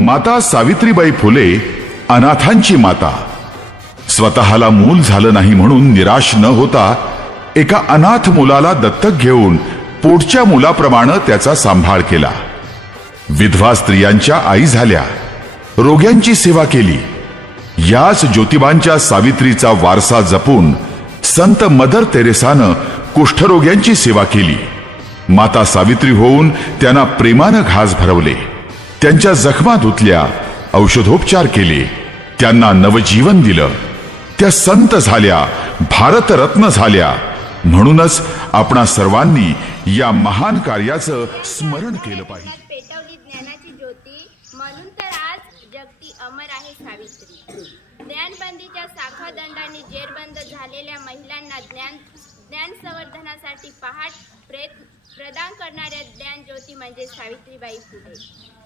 माता सावित्रीबाई फुले अनाथांची माता. स्वतःला मूल झालं नाही म्हणून निराश न होता एका अनाथ मुलाला दत्तक घेऊन पोटच्या मुलाप्रमाणे त्याचा सांभाळ केला. विधवा स्त्रियांच्या आई झाल्या, रोग्यांची सेवा केली. याच ज्योतिबांच्या सावित्रीचा वारसा जपून संत मदर तेरेसानं कुष्ठरोग्यांची सेवा केली. माता सावित्री होऊन त्यांना प्रेमानं घास भरवले, त्यांच्या जखमा धुतल्या, औषधोपचार केले, त्यांना नवजीवन दिलं. त्या संत झाल्या, भारतरत्न झाल्या. म्हणूनच आपणा सर्वांनी या महान कार्याचं स्मरण केलं पाहिजे. पेटवली ज्ञानाची ज्योती, म्हणून तर आज जगती अमर आहे सावित्री. ज्ञानबंदीच्या साखादंडाने जेरबंद झालेल्या महिलांना ज्ञान संवर्धनासाठी पहाट प्रदान करणाऱ्या ज्ञानज्योती म्हणजे सावित्रीबाई फुले.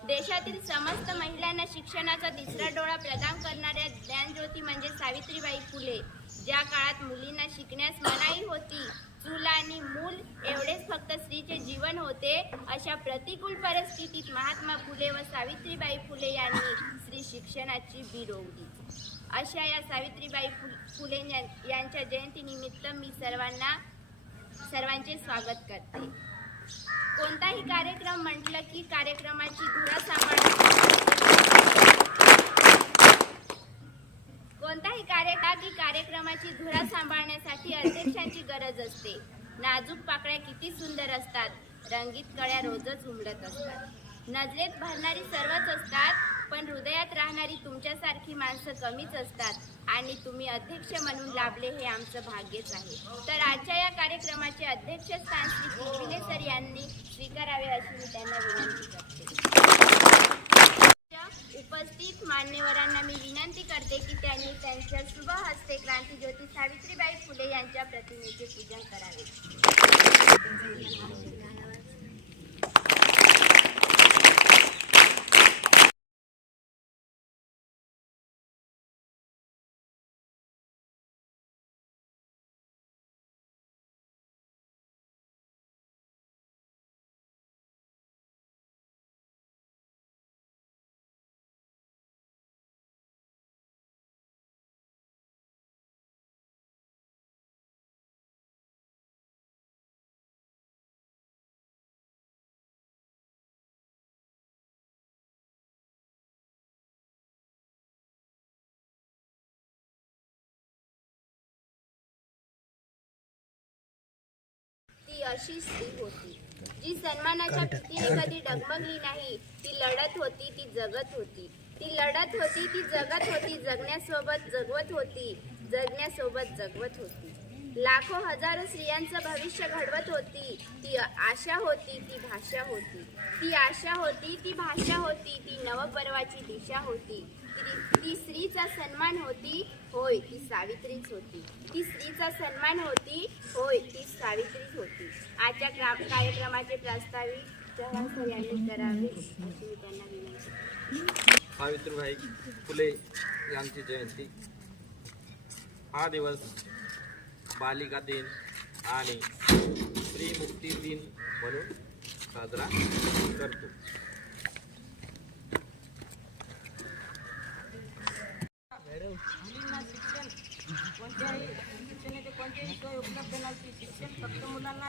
देशातील समस्त महिलांना शिक्षणाचा तिसरा डोळा प्रदान करणाऱ्या ज्ञानज्योती म्हणजे सावित्रीबाई फुले. ज्या काळात मुलींना शिकण्यास मनाई होती, चूल आणि मूल एवढेच फक्त स्त्रीचे जीवन होते, अशा प्रतिकूल परिस्थितीत महात्मा फुले व सावित्रीबाई फुले यांनी स्त्री शिक्षणाची बी रोवली. अशा या सावित्रीबाई फुले यांच्या जयंतीनिमित्त मी सर्वांचे स्वागत करते. कोणताही कार्यक्रम म्हटलं की कार्यक्रमाची धुरा सांभाळण्यासाठी अध्यक्षांची गरज असते. नाजूक पाकळ्या किती सुंदर असतात, रंगीत कळ्या रोजच उमलत असतात. नजरेत भरणारी सर्वच असतात, पण हृदयात राहणारी तुमच्यासारखी माणसं कमीच असतात. आणि तुम्ही अध्यक्ष म्हणून लाभले हे आमचं भाग्यच आहे. तर आजच्या या कार्यक्रमाचे अध्यक्षस्थान श्री पुष्पिले सर यांनी स्वीकारावे अशी मी त्यांना विनंती करते. उपस्थित मान्यवरांना मी विनंती करते की त्यांनी त्यांच्या शुभ हस्ते क्रांतीज्योती सावित्रीबाई फुले यांच्या प्रतिमेचे पूजन करावे. ती अशी स्त्री होती जी सन्मानाच्या भीतीने कधी डगमगली नाही. ती लढत होती, ती जगत होती. ती लढत होती, ती जगत होती. जगण्यासोबत जगवत होती, जगण्यासोबत जगवत होती. लाखो हजारो स्त्रियांचं भविष्य घडवत होती. ती आशा होती, ती भाषा होती. ती आशा होती, ती भाषा होती. ती नवपर्वाची दिशा होती. ती स्त्रीचा सन्मान होती, होय ती सावित्रीच होती. ती स्त्रीचा सन्मान होती, होय ती सावित्रीच होती. आजच्या कार्यक्रमाचे प्रास्ताविक चव्हाण सर यांनी करावे अशी मी त्यांना विनंती. सावित्रीबाई फुले यांची जयंती हा दिवस बालिका दिन आणि स्त्री मुक्ती दिन म्हणून साजरा करतो. मुलींना शिक्षण कोणत्याही सोय उपलब्ध नसते. शिक्षण फक्त मुलांना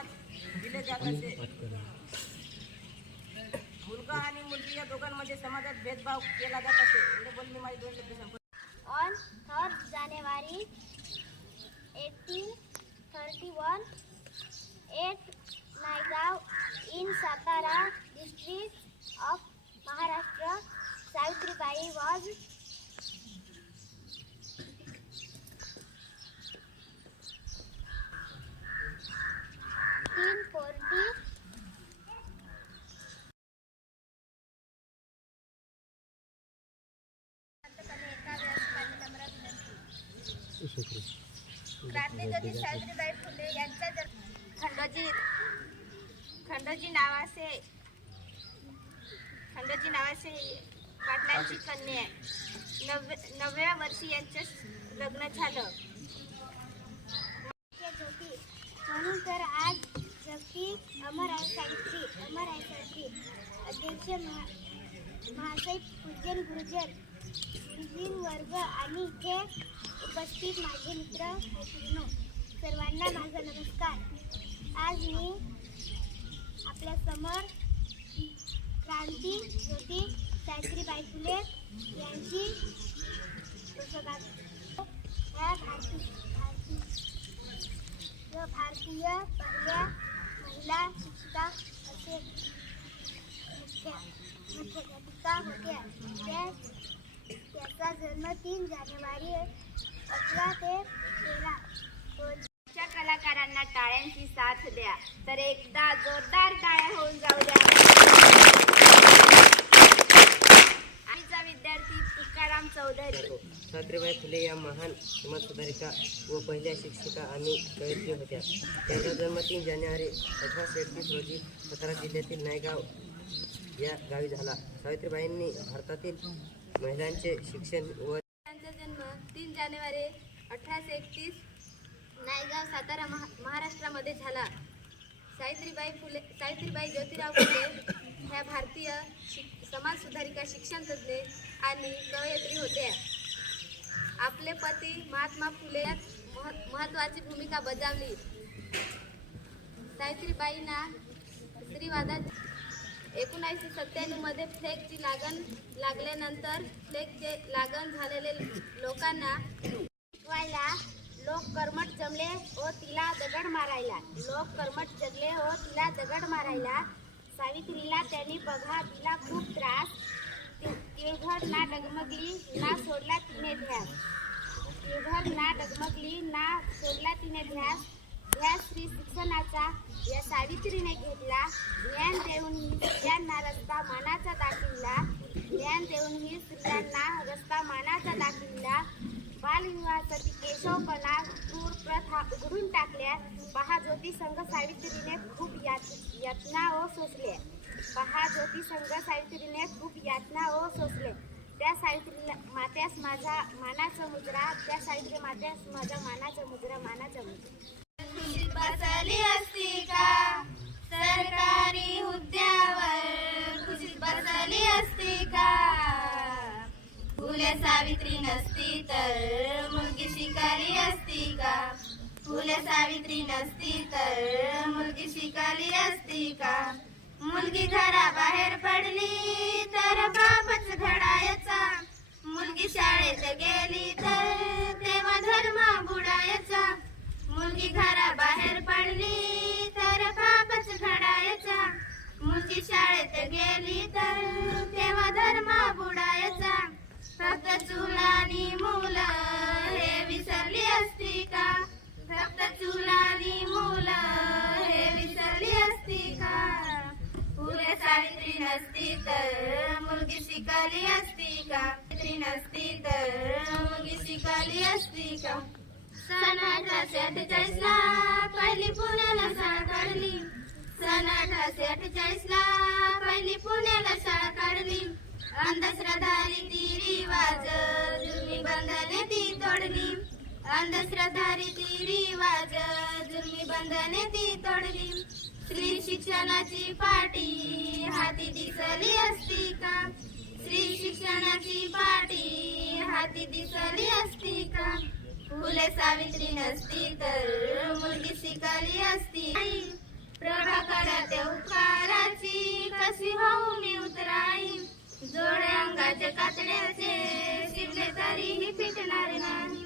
दिले जात असे. मुलगा आणि मुलगी या दोघांमध्ये समाजात भेदभाव केला जात असे. एवढे बोलणे माझे 2 शब्द संपले. On 3rd January 1831 at Naigaon in Satara district of Maharashtra, Savitribai was क्रांतीज्योती सावित्रीबाई फुले यांचा जन्म खंडोजी नावाचे पाटलांची कन्या 9व्या वर्षी यांचं लग्न झालं. म्हणून तर आज जगती अमर आहे सावित्री, अमर आहे सावित्री. महाशय, पूजन गुरुजन, गुरुजीन वर्ग आणि इथे उपस्थित माझे मित्र मैत्रिणींनो, सर्वांना माझा नमस्कार. आज मी आपल्या समोर क्रांती ज्योती सावित्रीबाई फुले यांची भारतीय पहिल्या महिला शिक्षिका असे मुख्याध्यापिका होत्या. त्याचा जन्म 3 जानेवारी 1813 च्या कलाकारांना टाळ्यांची साथ द्या. तर एकदा जोरदार टाळ्या होऊन जाऊ द्या. आमचा विद्यार्थी तुकाराम चौधरी. सावित्रीबाई फुले या महान समाजसुधारिका व पहिल्या शिक्षिका आणि कवयित्री होत्या. त्यांचा जन्म 3 जानेवारी 1838 रोजी सातारा जिल्ह्यातील नायगाव या गावी झाला. सावित्रीबाईंनी भारतातील महिलांचे शिक्षण व त्यांचा जन्म 3 जानेवारी 1831 नायगाव सातारा महाराष्ट्रामध्ये झाला. सावित्रीबाई ज्योतिराव फुले ह्या भारतीय समाज सुधारिका, शिक्षण तज्ज्ञ आणि कवयित्री होत्या. आपले पती महात्मा फुले यात महत्त्वाची भूमिका बजावली. सावित्रीबाईंना स्त्रीवादात 1997 मध्ये फ्लेगची लागण लागल्यानंतर फ्लेगचे लागण झालेले लोकांना शिकवायला लोक कर्मठ जमले व तिला दगड मारायला. सावित्रीला त्यांनी बघा दिला खूप त्रास. तिळभर ना डगमगली ना सोडला तिने ध्यास. ध्यास स्त्री शिक्षणाचा या सावित्रीने घेतला. ज्ञान देऊन ही स्त्रियांना रस्ता मानाचा दाखविला. बालविवाह, सती, केशवपणा, क्रूर प्रथा उघडून टाकल्या. पहा ज्योती संघ सावित्रीने खूप यातना व सोसल्या. त्या सावित्री मात्यास माझा मानाचा मुजरा. खुशीत बसली असती का सरकारी हुद्द्यावर? खुशीत बसली असती का? फुले सावित्री नसती तर मुलगी शिकाली असती का? मुलगी घराबाहेर पडली तर बापच घडायचा. मुलगी शाळेत गेली तर तेव्हा धर्म बुडायचा. मुलगी घराबाहेर पडली तर बापच घडायचा. मुलगी शाळेत गेली तर तेव्हा धर्म बुडायचा. फक्त चुलानी मुलं हे विसरली असती का? फुले सावित्री नसती तर मुलगी शिकाली असती का? सन 1848 ला पहिली पुण्याला शाळा काढली. अंधश्रद्धा रीती रिवाज जुलमी बंधने ती तोडली. स्त्री शिक्षणाची पाटी हाती दिसली असती का? फुले सावित्री नसती तर मुलगी शिकाली असती. प्रभाकरात उपकाराची कशी होऊ मी उतराई. जोडे अंगाचे कातड्याचे शिवले तरीही फिटणार नाही.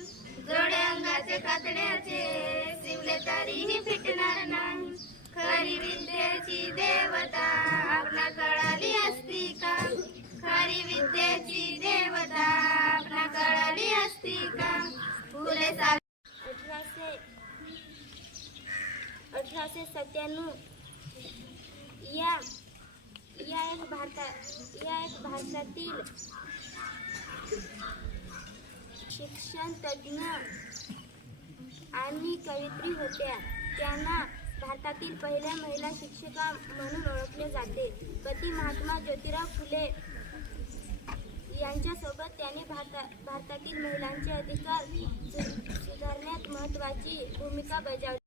खरी विद्येची देवता आपणा कळाली असती का? 1897 या एक भारतातील शिक्षण तज्ज्ञ आणि कवयित्री होत्या. त्यांना भारतातील पहिल्या महिला शिक्षिका म्हणून ओळखले जाते. पती महात्मा ज्योतिराव फुले यांच्यासोबत त्यांनी भारतातील महिलांचे अधिकार सुधारण्यात महत्त्वाची भूमिका बजावली.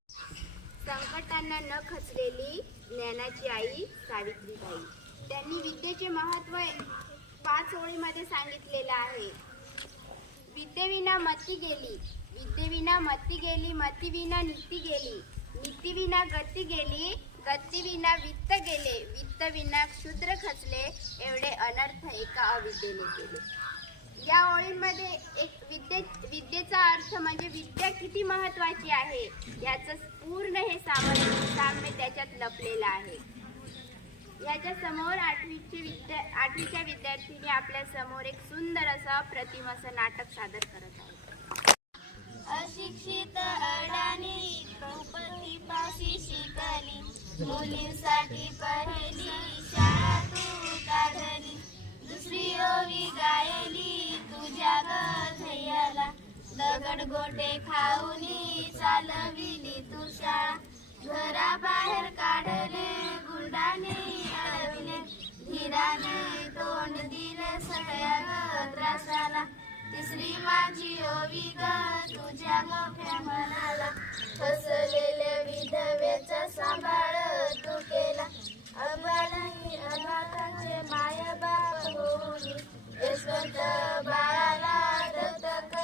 संकटांना न खचलेली ज्ञानाची आई सावित्रीबाई. त्यांनी विद्येचे महत्त्व 5 ओळीमध्ये सांगितलेलं आहे. विद्येविना मती गेली, विद्येविना मती गेली, मतीविना नीती गेली, नीतीविना गती गेली, गतीविना वित्त गेले, वित्तविना क्षुद्र खचले, एवढे अनर्थ एका अविद्येने केले. या ओळींमध्ये एक विद्येचा अर्थ म्हणजे विद्या किती महत्वाची आहे याचं पूर्ण हे साम्य त्याच्यात लपलेलं आहे. याच्या समोर आठवीच्या विद्यार्थीने आपल्या समोर एक सुंदर असं अप्रतिम असं नाटक सादर करत आहे. अशिक्षित अडाणी द्रौपदीपाशी शिकली, मुलींसाठी पहिली शाळा तू काढली, दुसरी ओवी गायली तुझ्या गधयाला, दगड गोटे खाऊनी चालविली तू शाळा, घराबाहेर काढले गुंडाने अडविले, धीराने तोंड दिले सगळ्या त्रासाला, तिसरी माझी ओवी ग तुझ्या गोफ्या मनाला, फसलेल्या विधवेचा सांभाळ तू केला, अबालही अनाथाचे मायबाप होऊनी, यशवंत बाळाला दत्तक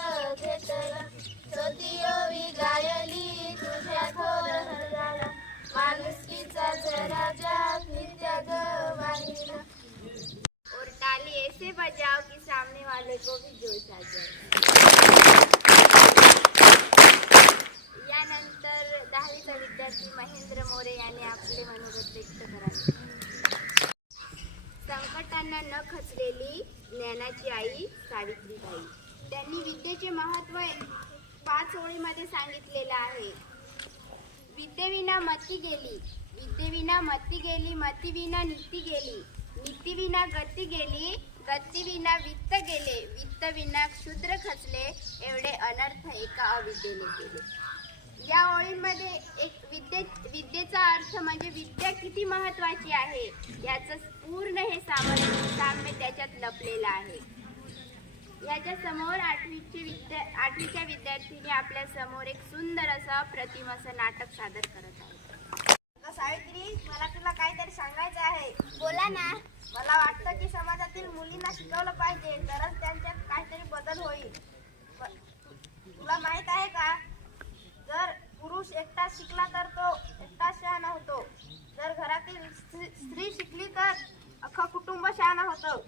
घेतलं, छोटी ओवी गायली तुझ्या थोर हृदयाला, माणुसकीचा जरा जाग नित्य गवाहिला, और ताली ऐसे बजाओ कि सामने वाले को भी जोश आ जाए. यानंतर 10वीचा विद्यार्थी महेंद्र मोरे याने आपले मनोगत व्यक्त करावे. संकटांना न खचलेली ज्ञानाची आई सावित्रीबाई. त्यांनी विद्येचे महत्त्व 5 ओळीमध्ये सांगितलेलं आहे. विद्येविना मती गेली, विद्येविना मती गेली, मतीविना नीती गेली, नीतीविना गती गेली, गतीविना वित्त गेले, वित्तविना क्षुद्र खचले, एवढे अनर्थ एका अविद्येने केले. या ओळींमध्ये एक विद्येचा अर्थ म्हणजे विद्या किती महत्वाची आहे याचं पूर्ण हे साम्य त्याच्यात लपलेलं आहे. याच्या समोर आठवीच्या विद्यार्थीने आपल्या समोर एक सुंदर असं अप्रतिम असं नाटक सादर करत आहे. सावित्री, मला तुला काहीतरी सांगायचं आहे. बोला ना. मला वाटतं की समाजातील मुलींना शिकवलं पाहिजे, तरच त्यांच्यात काहीतरी बदल होईल. तुला माहित आहे का, जर पुरुष एकटा शिकला तर तो एकटा शहाणा होतो, जर घरातील स्त्री शिकली तर अख्खं कुटुंब शहाणा होतं.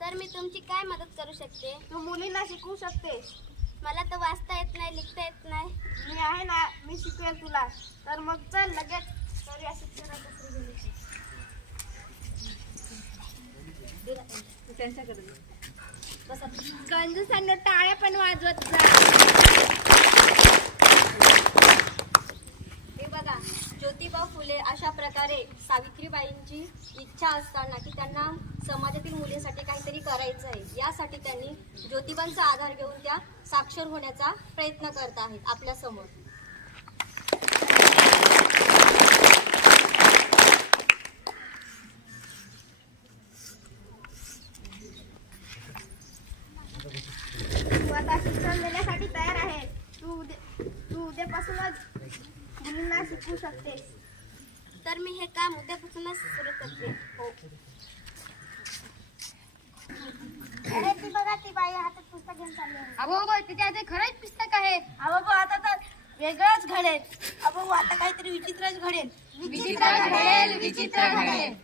तर मी तुमची काय मदत करू शकते? तू मुलींना शिकवू शकतेस. मला तर वाचता येत नाही, लिखता येत नाही. मी आहे ना, मी शिकवेल तुला. तर मग चल लगेच करूया शिक्षणाचं सुरू. कंजूसांना टाळ्या पण वाजवत जा. हे बघा, ज्योतिबा फुले अशा प्रकारे सावित्रीबाईंची इच्छा असताना की त्यांना समाजातील मुलींसाठी काहीतरी करायचं आहे, यासाठी त्यांनी ज्योतिबांचा आधार घेऊन त्या साक्षर होण्याचा प्रयत्न करत आहेत आपल्या समोर. तू आता शिक्षण देण्यासाठी तयार आहे. तू उद्यापासूनच मुलींना शिकवू शकतेस. तर मी हे काम उद्यापासूनच सुरू करते. हो. अरे ती बघा, ती बाई हातात पुस्तक घेऊन चालली आहे. अबो तिथे आता खरंच पुस्तक आहेत. अबो आता तर वेगळंच घडेल. अबो आता काहीतरी विचित्रच घडेल. विचित्र घडेल, विचित्र घडेल.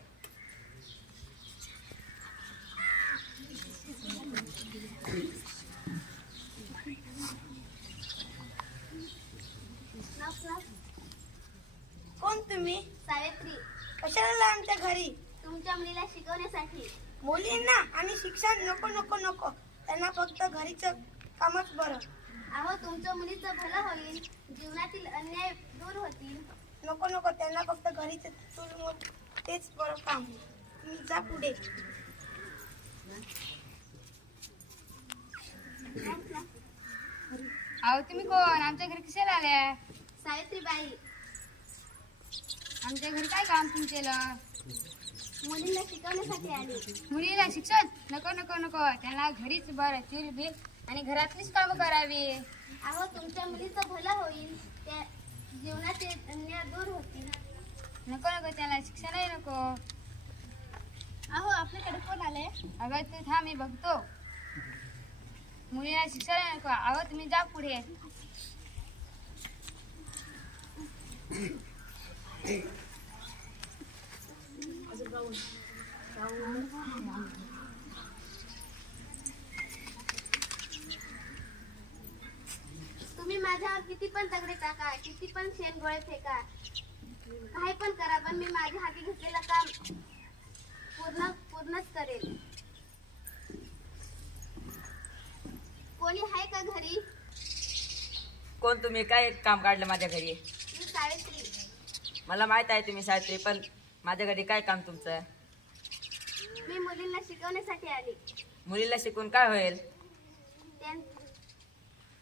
कोण तुम्ही? सावित्री, कशाला आला आमच्या घरी? तुमच्या मुलीला शिकवण्यासाठी. मुलींना आणि शिक्षण नको नको नको, त्यांना फक्त घरीचं कामच बरं. अहो, तुमच्या मुलीचं भलं होईल, जीवनातील अन्याय दूर होतील. नको नको, त्यांना फक्त घरीच चूल तेच बरं काम. तुम्ही जा पुढे. अहो तुम्ही कोण? आमच्या घरी कशाला आल्या? सावित्रीबाई, आमच्या घरी काय काम तुम्ही केलं? मुलींना शिकवण्यासाठी आली. मुलीला शिक्षण नको नको नको, त्यांना घरीच बरं चूल बिल आणि घरातलीच कामं करावी. अहो, तुमच्या मुलीचं भलं होईल, त्या जीवनाचे अन्याय दूर होतील. नको नको, त्याला शिक्षणही नको. अहो, आपल्याकडे कोण आले? अगं ते थांब मी बघतो. मुलीला शिक्षण नको. अगं तुम्ही जा पुढे. तुम्ही माझ्यावर किती पण दगडे टाका, किती पण शेण गोळे फेका, काही पण करा, पण मी माझ्या हाती घेतलेलं काम पूर्णच करेल. कोणी आहे का घरी? कोण तुम्ही? काय काम काढलं माझ्या घरी? मी सावित्री. मला माहित आहे तुम्ही सावित्री, पण माझ्या घरी काय काम तुमचं? मी मुलींना शिकवण्यासाठी आली. मुलीला शिकून काय होईल?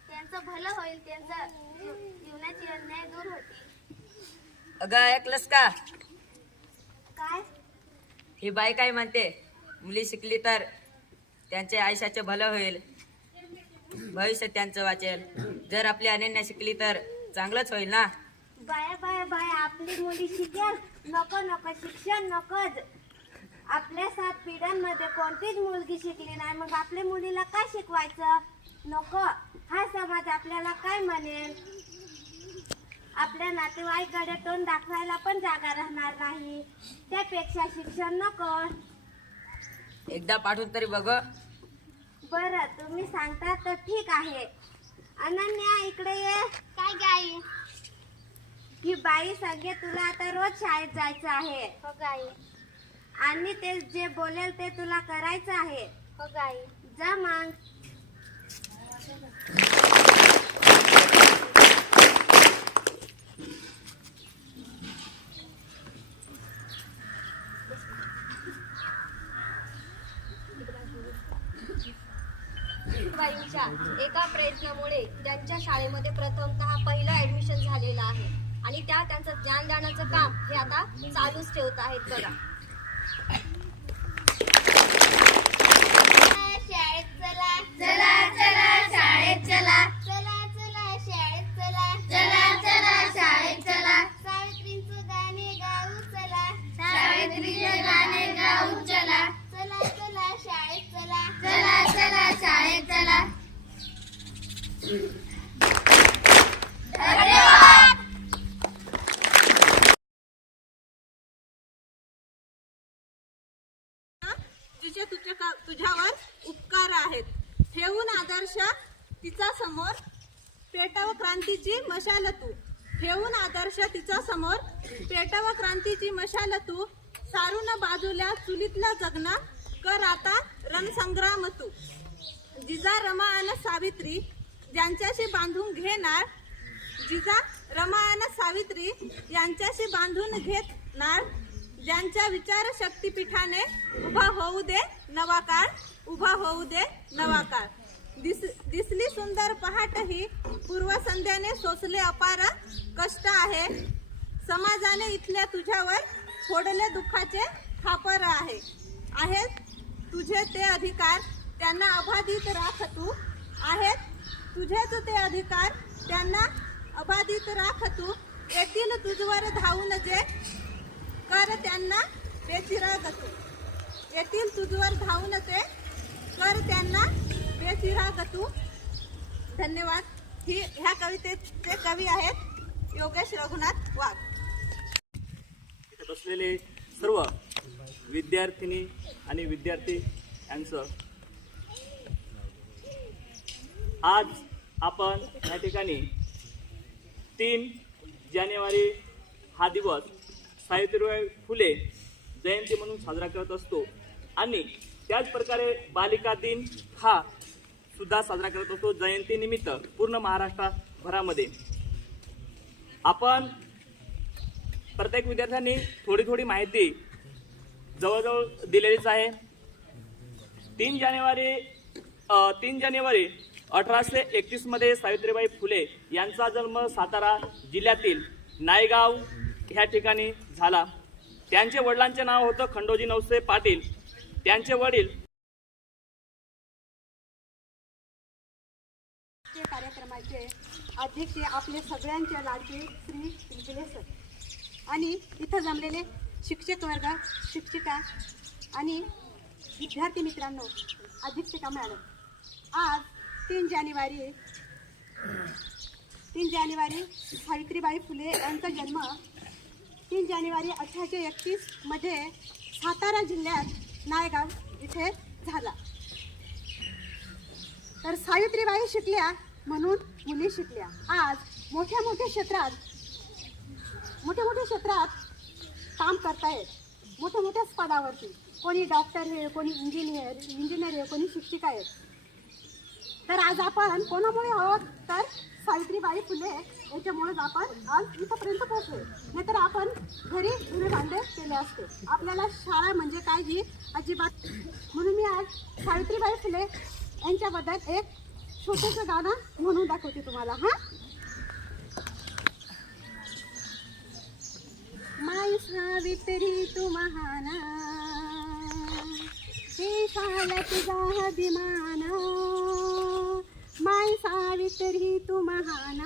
त्यांचं भलं होईल, त्यांचं जीवनाची अन्याय दूर होतील. अगं ऐकलंस का? काय? ही बाई काय म्हणते? मुली शिकली तर त्यांच्या आयुष्याचे भलं होईल, भविष्य त्यांचं वाचेल. जर आपली अनन्या शिकली तर चांगलंच होईल ना. बाया बाया बाया, आपली मुली शिकेल? नको नको, शिक्षण नकोच. आपल्या 7 पिढ्यांमध्ये कोणतीच मुलगी शिकली नाही, मग आपल्या मुलीला काय शिकवायचं? नको. हा समाज आपल्याला काय म्हणेल? आपल्या नातेवाईकडे तोंड दाखवायला पण जागा राहणार नाही. त्यापेक्षा शिक्षण नको. एकदा पाठवून तरी बघ. बरं, तुम्ही सांगता तर ठीक आहे. अनन्या, इकडे ये. काय गाई? ही बाई सांगे तुला आता रोज शाळेत जायचं आहे. हो गाई. आणि ते जे बोलेल ते तुला करायचं आहे. हो गाई. जा मग. बाईंच्या एका प्रयत्नामुळे त्यांच्या शाळेमध्ये प्रथमतः पहिलं ऍडमिशन झालेलं आहे आणि त्या त्यांचं ज्ञान दानाचं काम हे आता चालूच ठेवत आहेत बघा. शाळेत चला, चला चला शाळेत चला, चला चला शाळेत चला, चला चला शाळेत चला. सावित्रीचं गाणे गाऊ चला, सावित्रीचं गाणे गाऊ चला, चला चला शाळेत चला, चला चला शाळेत चला. धन्यवाद. जिचे तुझ्यावर उपकार आहेत. ठेवून आदर्श तिचा समोर पेटव क्रांतीची मशाल तू. ठेवून आदर्श तिचा समोर पेटव क्रांतीची मशाल तू. सारून बाजूला चुलीतला जगना कर आता रणसंग्राम तू. जिजा रमा आणि सावित्री ज्यांच्याशी बांधून घेणार, जिजा रमा आणि सावित्री यांच्याशी बांधून घेणार, ज्यांच्या विचार शक्तीपीठाने उभा होऊ दे नवा काळ, उभा होऊ दे नवा काळ. दिसली सुंदर पहाट ही पूर्वसंध्याने सोसले अपार कष्ट आहे. समाजाने इथल्या तुझ्यावर फोडले दुःखाचे खापर आहे. आहेत तुझे ते अधिकार त्यांना अबाधित राख तू. आहेत तुझेच ते अधिकार त्यांना अबाधित राख तू. येतील तुझवर धावून जे कर त्यांना बेचिराग तू. येतील तुझवर धावून ते कर त्यांना बेचिराग तू. धन्यवाद. ह्या कवितेचे कवी आहेत योगेश रघुनाथ वाघ. इथे बसलेले सर्व विद्यार्थिनी आणि विद्यार्थी यांचं आज आपण या ठिकाणी 3 जानेवारी हा दिवस सावित्रीबाई फुले जयंती म्हणून साजरा करत असतो आणि त्याच प्रकारे बालिका दिन हा सुद्धा साजरा करत असतो जयंतीनिमित्त पूर्ण महाराष्ट्रभरामध्ये. आपण प्रत्येक विद्यार्थ्यांनी थोडी थोडी माहिती जवळजवळ दिलेलीच आहे. 3 जानेवारी 1831 मध्ये सावित्रीबाई फुले यांचा जन्म सातारा जिल्ह्यातील नायगाव ह्या ठिकाणी झाला. त्यांचे वडिलांचे नाव होतं खंडोजी नवसे पाटील. त्यांचे वडील कार्यक्रमाचे अध्यक्ष आपले सगळ्यांचे लाडके श्री पिंपले सर आणि इथं जमलेले शिक्षक वर्ग, शिक्षिका आणि विद्यार्थी मित्रांनो, अधीक्षिका मॅडम, आज 3 जानेवारी सावित्रीबाई फुले यांचा जन्म 3 जानेवारी 1831 मध्ये सातारा जिल्ह्यात नायगाव इथे झाला. तर सावित्रीबाई शिकल्या म्हणून मुली शिकल्या. आज मोठ्या मोठ्या क्षेत्रात काम करतायत, मोठ्या मोठ्या पदावरती. कोणी डॉक्टर आहे, कोणी इंजिनियर आहे, कोणी शिक्षिका आहे. तर आज आपण कोणामुळे आहोत, तर सावित्रीबाई फुले याच्यामुळेच आपण आज इथपर्यंत पोहोचलो. नाहीतर आपण घरी धुणे भांडे केले असते. आपल्याला शाळा म्हणजे काय ही अजिबात. म्हणून मी आज सावित्रीबाई फुले यांच्याबद्दल एक छोटंसं गाणं म्हणून दाखवते तुम्हाला. माई सावित्री तू महान, देशाला तुझा अभिमान. माई सावित्री तू महान,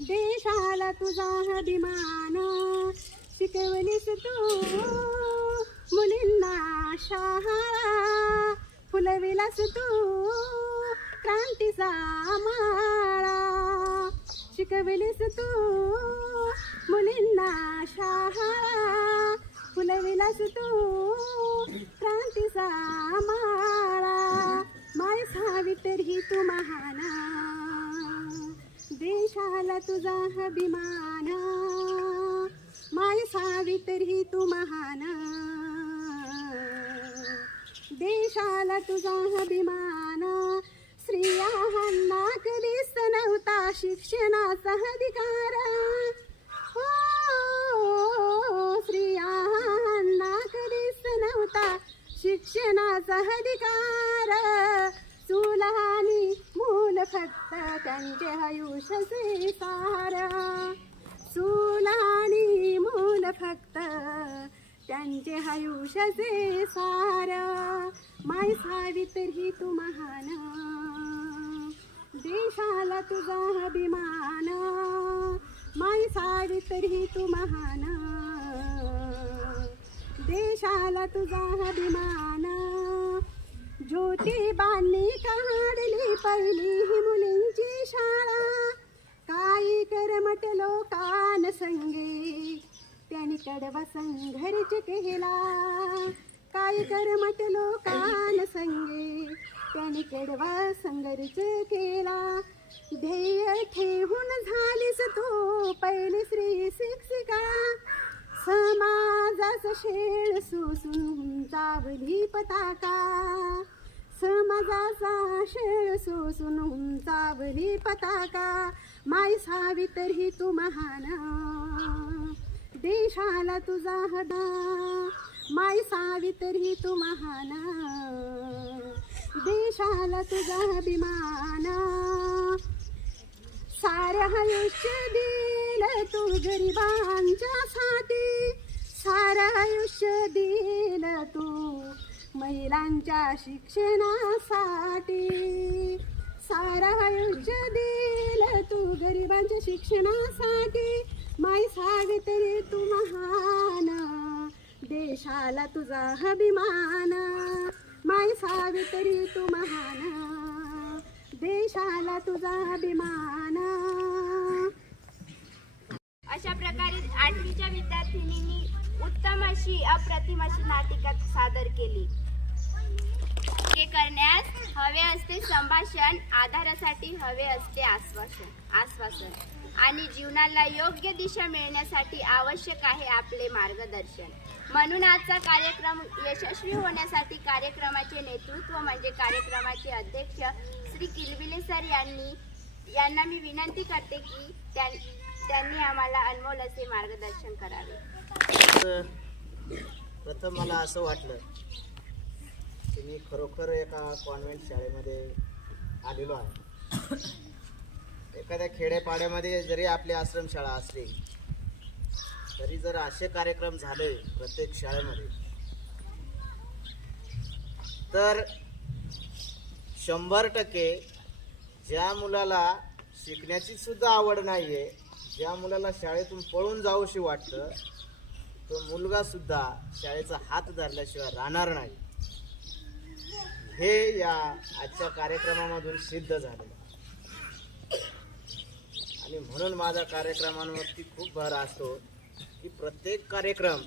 देशाला तुझा अभिमान. शिकवलीस तू मुलींना शाळा, फुलविलास तू क्रांतीचा माळा. शिकवलीस तू मुलींना शाळा, फुलविलास तू क्रांतीचा माळा. माय सावित्री तू महान, देशाला तुझा अभिमान. माय सावित्री तू महान, देशाला तुझा अभिमान. स्त्रियांना कधीच नव्हता शिक्षणाचा अधिकार. स्त्रियांना कधीच नव्हता शिक्षणाचा अधिकार. चूल आणि मूल फक्त त्यांचे आयुष्याचे सार. चूल आणि मूल फक्त त्यांचे आयुष्याचे सार. माय सावित्री तू महान, देशाला तुझा अभिमान. माय सावित्री तू महान, देशाला तुझा अभिमान. ज्योतिबांनी काढली पहिली ही मुलींची शाळा. काही कर्मठ लोकान संगे त्यांनी कडवा संघर्ष केला. काही कर्मठ लोकान संगे त्यांनी कडवा संघर्ष केला. ध्येय ठेवून झालीस तू पहिली स्त्री शिक्षिका. समाजाचा शेळ सोसून उंचावली पताका. समाजाचा शेळ सोसून उंचावली पताका. माय सावित्री तू महान, देशाला तुझा हदा. माय सावित्री तू महान, देशाला तुझा अभिमान. साऱ्या आयुष्य दिलं तू गरिबांच्यासाठी. सारं आयुष्य दिलं तू महिलांच्या शिक्षणासाठी. सारं आयुष्य दिलं तू गरिबांच्या शिक्षणासाठी. माय सावित्री तू महान, देशाला तुझा अभिमान. माय सावित्री तू महान, देशाला तुझा अभिमान. अशा प्रकारे 8वीच्या विद्यार्थिनींनी उत्तम अशी अप्रतिम अशी नाटिका सादर केली. हे करण्यास हवे असते संभाषण, आधारासाठी हवे असते आश्वासन आणि जीवनाला योग्य दिशा मिळण्यासाठी आवश्यक आहे आपले मार्गदर्शन. म्हणून आजचा कार्यक्रम यशस्वी होण्यासाठी कार्यक्रमाचे नेतृत्व म्हणजे कार्यक्रमाचे अध्यक्ष श्री किलबिले सर यांना मी विनंती करते की त्यांनी आम्हाला अनमोल असे मार्गदर्शन करावे. प्रथम मला असं वाटलं की मी खरोखर एका कॉन्व्हेंट शाळेमध्ये आलेलो आहे. एखाद्या खेडेपाड्यामध्ये जरी आपली आश्रमशाळा असली तरी जर असे कार्यक्रम झाले प्रत्येक शाळेमध्ये तर 100% ज्या मुलाला शिकण्याची सुद्धा आवड नाहीये, ज्या मुलाला शाळेतून पळून जाऊशी वाटतं, तो मुलगा सुद्धा शाळेचा हात धरल्याशिवाय राहणार नाही, हे या आजच्या कार्यक्रमामधून सिद्ध झालेलं आहे. आणि म्हणून माझा कार्यक्रमांवरती खूप भर असतो की प्रत्येक कार्यक्रम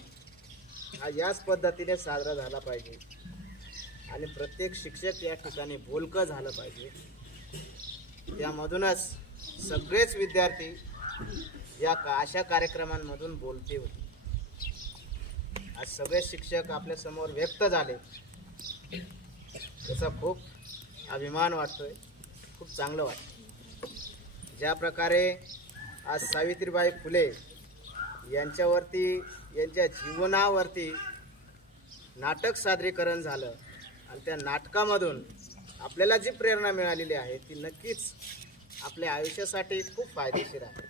हा याच पद्धतीने साजरा झाला पाहिजे आणि प्रत्येक शिक्षक या ठिकाणी बोलकं झालं पाहिजे. त्यामधूनच सगळेच विद्यार्थी या अशा कार्यक्रमांमधून बोलते होते. आज सगळे शिक्षक आपल्या समोर व्यक्त झाले, त्याचा खूप अभिमान वाटतोय, खूप चांगलं वाटतं. ज्या प्रकारे आज सावित्रीबाई फुले यांच्यावरती, यांच्या जीवनावरती नाटक सादरीकरण झालं आणि त्या नाटकामधून आपल्याला जी प्रेरणा मिळालेली आहे ती नक्कीच आपल्या आयुष्यासाठी खूप फायदेशीर आहे.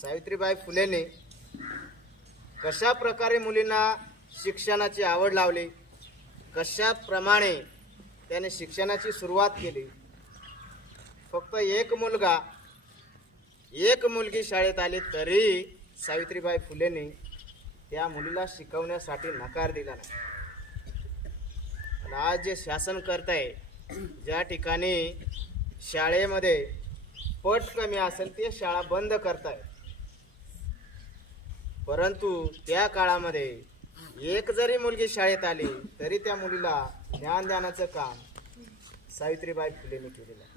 सावित्रीबाई फुलेने कशा प्रकारे मुलींना शिक्षणाची आवड लावली, कशाप्रमाणे त्याने शिक्षणाची सुरुवात केली. फक्त एक मुलगा, एक मुलगी शाळेत आली तरी सावित्रीबाई फुलेने त्या मुलीला शिकवण्यासाठी नकार दिला नाही. आणि आज जे शासन करताय, ज्या ठिकाणी शाळेमध्ये पट कमी असेल ते शाळा बंद करताय, परंतु त्या काळामध्ये एक जरी मुलगी शाळेत आली तरी त्या मुलीला ज्ञानदानाचं काम सावित्रीबाई फुलेने केलेलं आहे.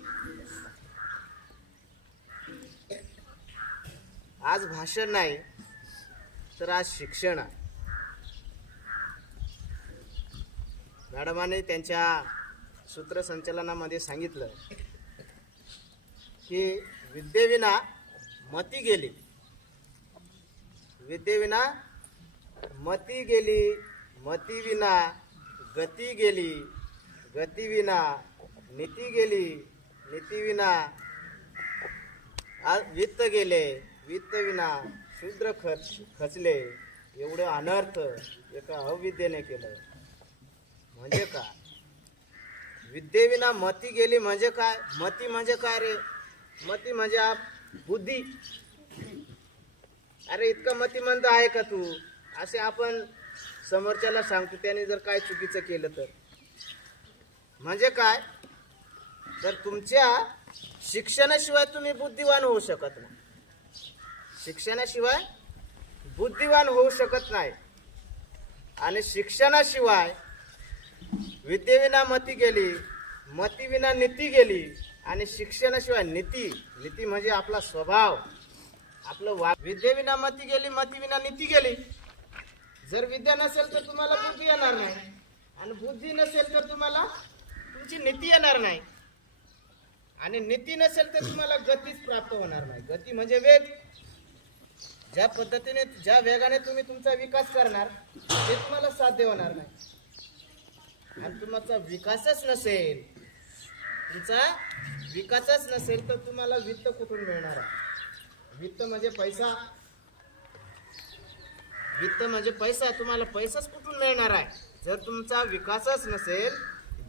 आज भाषण नाही तर आज शिक्षण आहे. मॅडमाने त्यांच्या सूत्रसंचालनामध्ये सांगितलं की विद्येविना मती गेली, विद्येविना मती गेली, मतीविना गती गेली, गतीविना नीती गेली, नीतीविना वित्त गेले, वित्तविना शूद्र खचले. एवढं अनर्थ एका अविद्येने केलं. म्हणजे काय? विद्येविना मती गेली म्हणजे काय? मती म्हणजे काय रे? मती म्हणजे बुद्धी. अरे इतकं मतिमंद आहे का तू, असे आपण समोरच्याला सांगतो त्याने जर काय चुकीचं केलं तर. म्हणजे काय? तर तुमच्या शिक्षणाशिवाय तुम्ही बुद्धिवान होऊ शकत नाही, शिक्षणाशिवाय बुद्धिवान होऊ शकत नाही. आणि शिक्षणाशिवाय विद्येविना मती गेली, मतीविना नीती गेली, आणि शिक्षणाशिवाय नीती, नीती म्हणजे आपला स्वभाव, आपलं विद्येविना मती गेली, मतीविना नीती गेली. जर विद्या नसेल तर तुम्हाला बुद्धी येणार नाही, आणि बुद्धी नसेल तर तुम्हाला तुमची नीती येणार नाही, आणि नीती नसेल तर तुम्हाला गतीच प्राप्त होणार नाही. गती म्हणजे वेग. ज्या पद्धतीने, ज्या वेगाने तुम्ही तुमचा विकास करणार ते तुम्हाला साध्य होणार नाही. आणि तुमचा विकासच नसेल, तुमचा विकासच नसेल तर तुम्हाला वित्त कुठून मिळणार आहे? वित्त म्हणजे पैसा, वित्त म्हणजे पैसा. तुम्हाला पैसाच कुठून मिळणार आहे? जर तुमचा विकासच नसेल,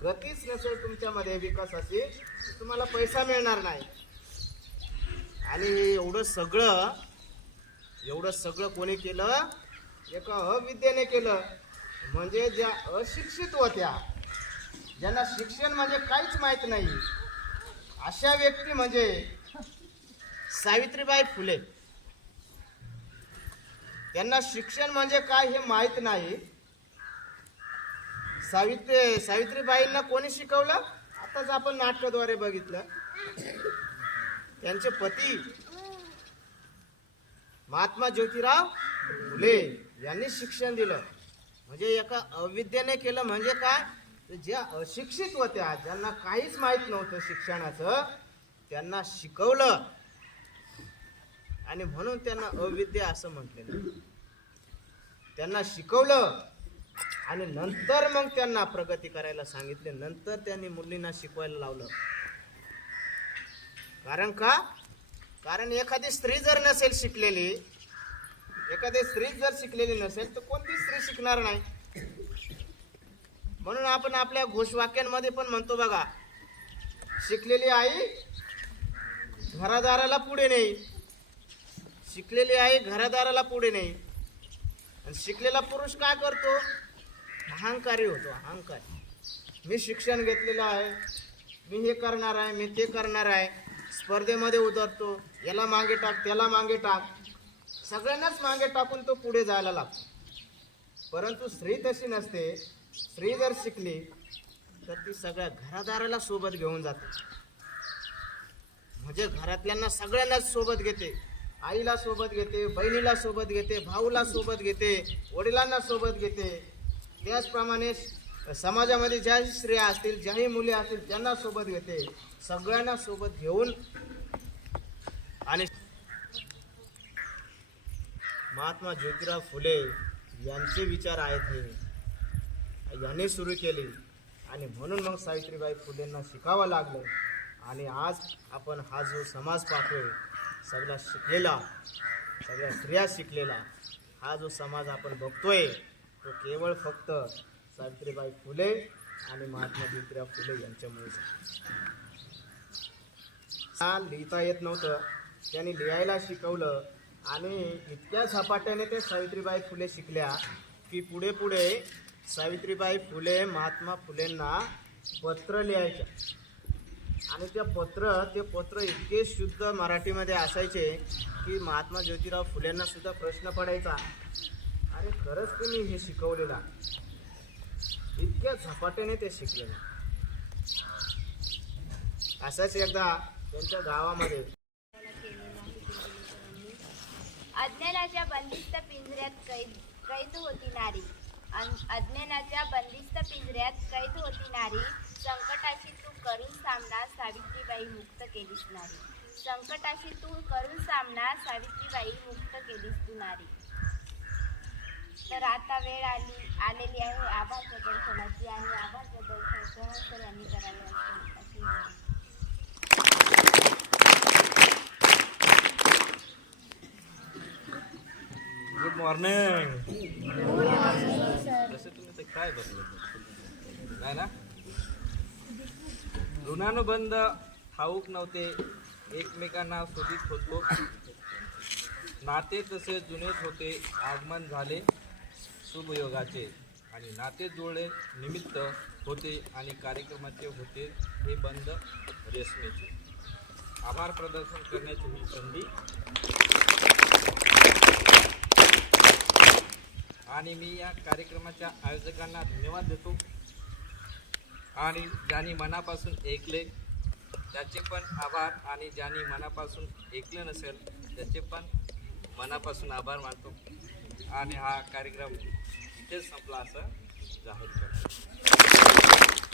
गतीच नसेल तुमच्यामध्ये विकासाची, तुम्हाला पैसा मिळणार नाही. आणि एवढं सगळं कोणी केलं? एका अविद्येने केलं. म्हणजे ज्या अशिक्षित होत्या, ज्यांना शिक्षण म्हणजे काहीच माहित नाही, अशा व्यक्ती म्हणजे सावित्रीबाई फुले. त्यांना शिक्षण म्हणजे काय हे माहित नाही. सावित्रीबाईंना कोणी शिकवलं? आताच आपण नाटकाद्वारे बघितलं. त्यांचे पती महात्मा ज्योतिराव फुले यांनी शिक्षण दिलं. म्हणजे एका अविद्येने केलं. म्हणजे काय? ज्या अशिक्षित होत्या, ज्यांना काहीच माहित नव्हतं शिक्षणाचं, त्यांना शिकवलं, आणि म्हणून त्यांना अविद्या असं म्हटलेलं. त्यांना शिकवलं आणि नंतर मग त्यांना प्रगती करायला सांगितले. नंतर त्यांनी मुलींना शिकवायला लावलं. कारण का? कारण एखादी स्त्री जर नसेल शिकलेली, एखादी स्त्री जर शिकलेली नसेल तर कोणती स्त्री शिकणार नाही. म्हणून आपण आपल्या घोषवाक्यांमध्ये पण म्हणतो बघा, शिकलेली आई घरादाराला पुढे नेई, शिकलेली आई घरादाराला पुढे नाही. आणि शिकलेला पुरुष काय करतो? अहंकारी होतो. अहंकारी. मी शिक्षण घेतलेलं आहे, मी हे करणार आहे, मी ते करणार आहे. स्पर्धेमध्ये उतरतो, याला मागे टाक, त्याला मागे टाक, सगळ्यांनाच मागे टाकून तो पुढे जायला लागतो. परंतु स्त्री तशी नसते. स्त्री जर शिकली तर ती सगळ्या घरादाराला सोबत घेऊन जाते. म्हणजे घरातल्यांना सगळ्यांनाच सोबत घेते. आईला सोबत घेते, बहिणीला सोबत घेते, भाऊला सोबत घेते, वडिलांना सोबत घेते. त्याचप्रमाणे समाजामध्ये ज्याही स्त्रिया असतील, ज्याही मुली असतील, त्यांना सोबत घेते. सगळ्यांना सोबत घेऊन आणि महात्मा ज्योतिराव फुले यांचे विचार आहेत हे यांनी सुरू केले. आणि म्हणून मग सावित्रीबाई फुलेंना शिकावं लागलं. आणि आज आपण हा जो समाज पाहतोय, सगळा शिकलेला, सगळ्या स्त्रिया शिकलेला हा जो समाज आपण बघतोय, तो केवळ फक्त सावित्रीबाई फुले आणि महात्मा ज्योतिराव फुले यांच्यामुळेच. लिहिता येत नव्हतं, त्यांनी लिहायला शिकवलं. आणि इतक्या झपाट्याने ते सावित्रीबाई फुले शिकल्या की पुढे पुढे सावित्रीबाई फुले महात्मा फुलेंना पत्र लिहायच्या. आणि ते पत्र इतके शुद्ध मराठीमध्ये असायचे की महात्मा ज्योतिराव फुलेंना सुद्धा प्रश्न पडायचा, अरे खरंच तुम्ही हे शिकवलेला. इतक्या झपाट्याने ते शिकले. असंच एकदा त्यांच्या गावामध्ये अज्ञानाच्या बंदिस्त पिंजऱ्यात कैद होती नारी. अज्ञानाच्या बंदिस्त पिंजऱ्यात कैद होती नारी. संकटाशी तू करून सामना सावित्रीबाई मुक्त केलीस नारी. संकटाशी तू करून सामना सावित्रीबाई मुक्त केलीस तू नारी. तर आता वेळ आलेली आहे आभार प्रदर्शनाची. आणि आभार प्रदर्शन सहस्रांनी करायला अशी गुड मॉर्निंग. जसे तुम्ही ते काय बसले नाही ना. ऋणानुबंध ठाऊक नव्हते, एकमेकांना शोधित होतो. नाते तसे जुनेच होते, आगमन झाले शुभयोगाचे. आणि नाते जुळले निमित्त होते आणि कार्यक्रमाचे होते हे बंद रेशमेचे. आभार प्रदर्शन करण्याची ही संधी. आणि मी या कार्यक्रमाच्या आयोजकांना धन्यवाद देतो. आणि ज्यांनी मनापासून ऐकले त्याचे पण आभार. आणि ज्यांनी मनापासून ऐकले नसेल त्याचे पण मनापासून आभार मानतो. आणि हा कार्यक्रम इथेच संपला असं जाहीर करतो.